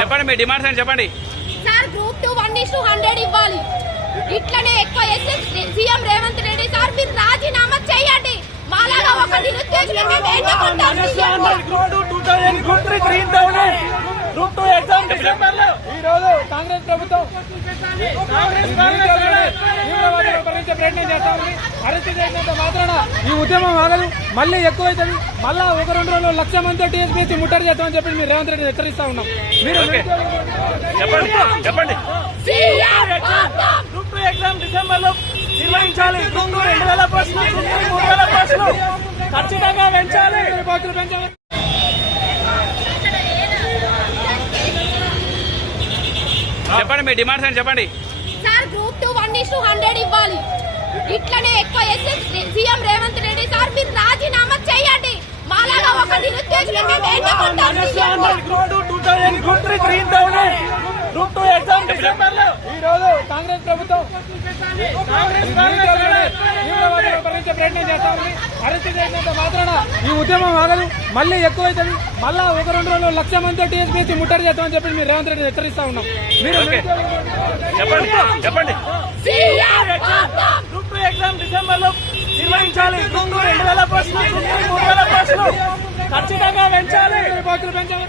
చెప్పండి మీ డిమాండ్స్ అని చెప్పండి. Sir group two one is two hundred ఇవ్వాలి. ఇట్లనే ఎక్కువ చేస్తే సీఎం రేవంత్ రెడ్డి సార్ మీరు రాజీనామా చేయండి. మాలాగా ఒక నిరుద్యోగులు ఈ రోజు కాంగ్రెస్ ప్రభుత్వం. కాంగ్రెస్ ప్రయత్నం చేస్తా ఉంది అరెస్ట్ చేసినంత మాత్రాన ఈ ఉద్యమం ఆగదు. మళ్ళీ ఎక్కువైతుంది. మళ్ళా ఒక రెండు రోజులు లక్ష మందితో టీఎస్పీసీ ముట్టడి చేస్తామని చెప్పి మీరు రేవంత్ రెడ్డి హెచ్చరిస్తా ఉన్నాం. మీరు. చెప్పండి. చెప్పండి. ఎగ్జామ్ డిసెంబర్లో నిర్వహించాలి రెండు వేల మూడు వేల ఖచ్చితంగా పెంచాలి. చెప్పండి మీ డిమాండ్స్ అని చెప్పండి. Sir group two one is two hundred ఇవ్వాలి. ఇట్లనే ఎక్కువ సీఎం రేవంత్ రెడ్డి సార్ మీరు రాజీనామా చేయండి. మాలాగా ఒక నిరుద్యోగులు మేము ఎంచుకుంటాం సీఎం గా. Group two two thousand group three three thousand group two exam డిసెంబర్లో ఈ రోజు కాంగ్రెస్ ప్రభుత్వం కాంగ్రెస్ నిరుద్యోగులను తీవ్రవాదులు భరించే ప్రయత్నం చేస్తా ఉంది అరెస్ట్ చేసినంత మాత్రాన ఈ ఉద్యమం ఆగదు. మళ్ళీ ఎక్కువైతుంది. మళ్ళా ఒక రెండు రోజులు లక్ష మందితో టీఎస్పీసీ ముట్టడి చేస్తామని చెప్పి మీరు రేవంత్ రెడ్డి హెచ్చరిస్తా ఉన్నాం. మీరు చెప్పండి సీఎం వద్దాం. గ్రూప్ టూ ఎగ్జామ్ డిసెంబర్లో నిర్వహించాలి. రెండు వేల బస్సులు మూడు వేల బస్సులు ఖచ్చితంగా పెంచాలి